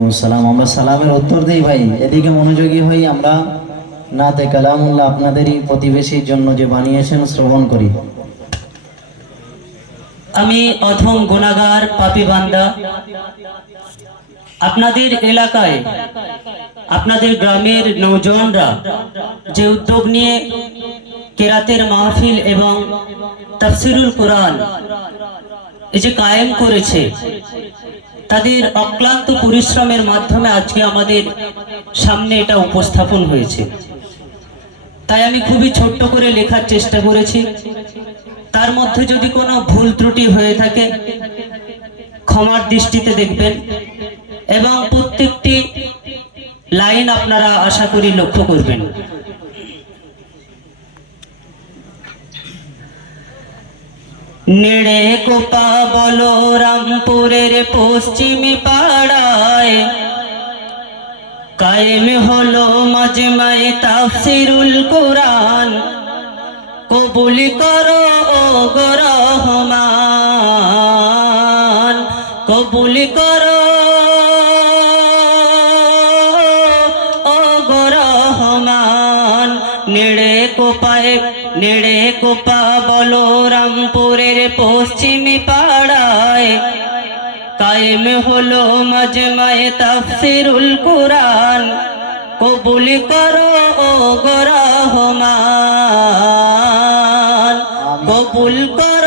সালাম, আমরা সালামের উত্তর দিই ভাই। এদিকে মনোযোগী হই আমরা নাতে কালামুল্লাহ আপনাদেরই প্রতিবেশীর জন্য যে বানিয়েছেন শ্রবণ করি। আমি অথম গুণাগার পাপি বান্দা। আপনাদের এলাকায়, আপনাদের গ্রামের নৌজওয়ানরা যে উদ্যোগ নিয়ে কেরাতের মাহফিল এবং তাফসিরুল কোরআন এই যে কায়েম করেছে তাদের অক্লান্ত পরিশ্রমের মাধ্যমে আজকে আমাদের সামনে এটা উপস্থাপন হয়েছে। তাই আমি খুবই ছোট্ট করে লেখার চেষ্টা করেছি। তার মধ্যে যদি কোনো ভুল ত্রুটি হয়ে থাকে, ক্ষমার দৃষ্টিতে দেখবেন এবং প্রত্যেকটি লাইন আপনারা আশা করি লক্ষ্য করবেন। নেড়ে কোপা বলরামপুরের পশ্চিমী পাড়ায়। কায়েম হলো মাজমায় তাফসিরুল কোরআন। কবুল করো ও গো রহমান, কবুল করো ও গো রহমান। নেড়ে কোপায় নেড়ে কোপা বলো রামপুরের পশ্চিমী পাড়ায়। কায়েম হলো মায়ে তাফসিরুল কোরআন। কবুল করো ও গো রহমান কবুল করো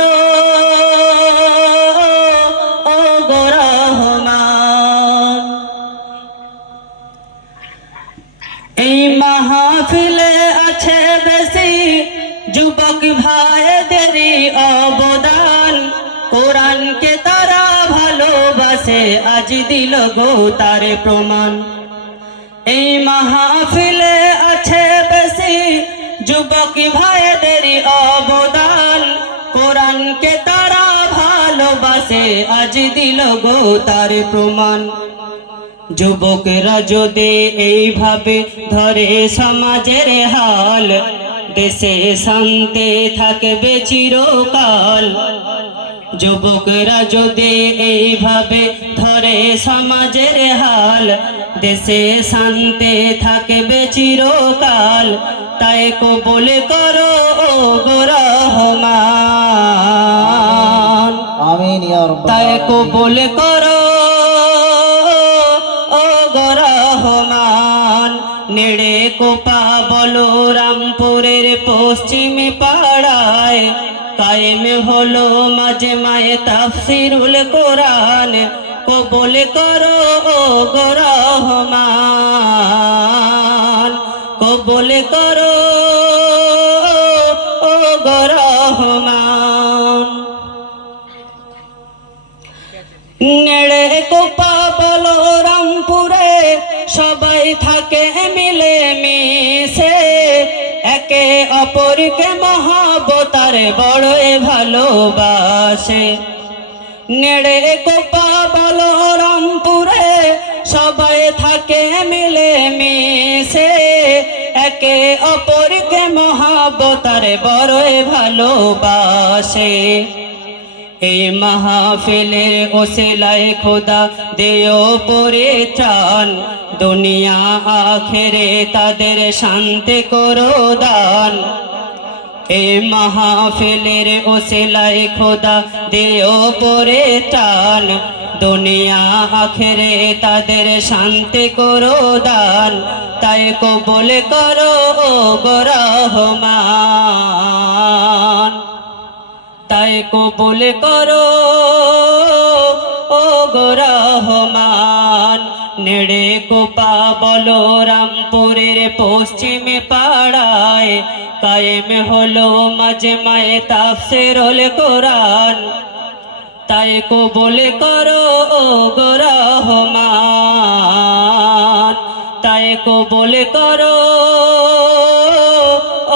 যুবক ভাইদেরই অবদান। কোরআনকে তারা ভালোবাসে, আজ দিল গো তার প্রমাণ। এই মাহফিলে আছে বেশি যুবক ভাইদেরই অবদান। কোরআনকে তারা ভালোবাসে, আজ দিল গো তার প্রমাণ। যুবকেরা যদি এইভাবে ধরে সমাজের হাল দেশে শান্তি থাকবে চিরকাল। যুবকরা যদি এইভাবে ধরে সমাজের হাল দেশে শান্তি থাকবে চিরকাল। তাই কবুল করো ও রহমান। তাই। কবুল করো ও রহমান। নেড়ে কোপা বলো রামপুরের পশ্চিম পাড়ায়। কায়েম হলো মাঝে মায়ে তাফসিরুল কোরআন। কবুল করো ও গো রহমান। কবুল করো ও গো নেড়ে কোপা বলো রামপুরে সবাই থাকে মিলে মিশে একে অপরকে মহাবতার বড় ভালোবাসে। নেড়ে কোপা বলো রামপুরে সবাই থাকে মিলে মিশে একে অপরকে মহাবতার বড় ভালোবাসে। এই মাহফিলের ওসিলায় খোদা, দেও পরে চান দুনিয়া আখেরে তাদের শান্তি করো দান। এই মাহফিলের ওসিলায় খোদা, দেও পরে টান দুনিয়া আখেরে তাদের শান্তি করো দান। তাই কবুল করো ও গো রহমান। তাই কবুল করো, ও গো রহমান। নেড়ে কোপা বলো, রামপুরের পশ্চিমে পাড়ায়। কায়েম হলো মাঝে মায়ে তাফসিরুল কোরআন। তাই কবুল করো, ও গো রহমান। তাই কবুল করো,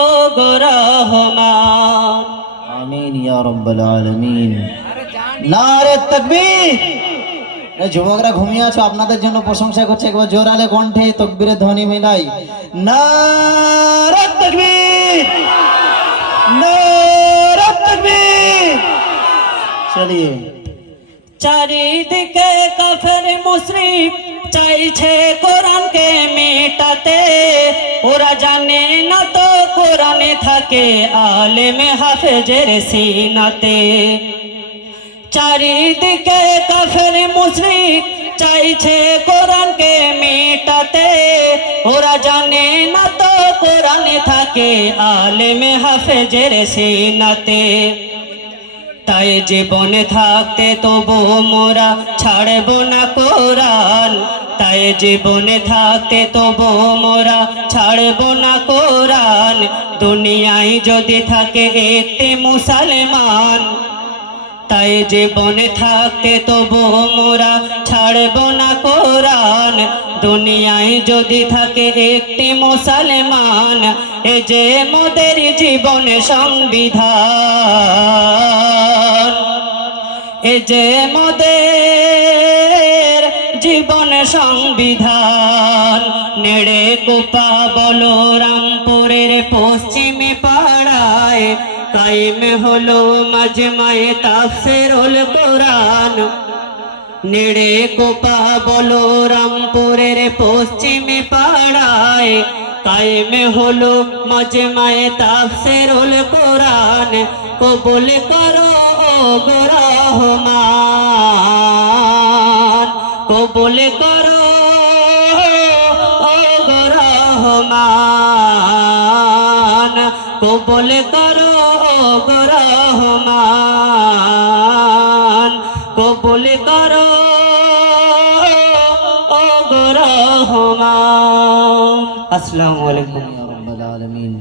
ও গো রহমান। আমিন ইয়া রাব্বাল আলামিন। নারে তাকবীর। যুবকরা ঘুমিয়ে আছো, আপনাদের জন্য প্রশংসা করছে, একবার জোরালে কণ্ঠে তকবীরের ধ্বনি মিলাই। নারে তাকবীর। নারে তাকবীর। চলিয়ে। চারিদিকে কাফের মুশরিক চাইছে কোরআনকে মেটাতে। ওরা জানে না তো কোরআনে থাকে আলেমে হাফেজের সিনাতে। চারিদিকে কাফের মুশরিক চাইছে কোরআনকে মেটাতে। ওরা জানে না তো কোরআনে থাকে আলেমে হাফেজের সিনাতে। তাই জীবনে থাকতে তবু মোরা ছাড়ব না কোরআন। তাই জীবনে থাকতে তবু মোরা ছাড়ব না কোরআন। দুনিয়ায় যদি থাকে একটি মুসলমান তাই জীবনে থাকতে তবু মোরা ছাড়ব না কোরআন। দুনিয়ায় যদি থাকে একটি মুসলমান, এ যে মোদের জীবন সংবিধান। এ যে মোদের জীবন সংবিধান। নেড়ে কোপা বলরামপুরের পশ্চিমে পাড়ায় কায়েম হলো মাজমায়ে তাফসিরুল কোরআন। নেড়ে কোপা বলরামপুরের পশ্চিমে পাড়ায়। কায়েম হলো মাজমায়ে তাফসিরুল কোরআন। কবুল করো গো রহমান। কবুল করো গো কবুল করো রহমান কবুল করো রহমান। আসসালামু আলাইকুম আলমিন।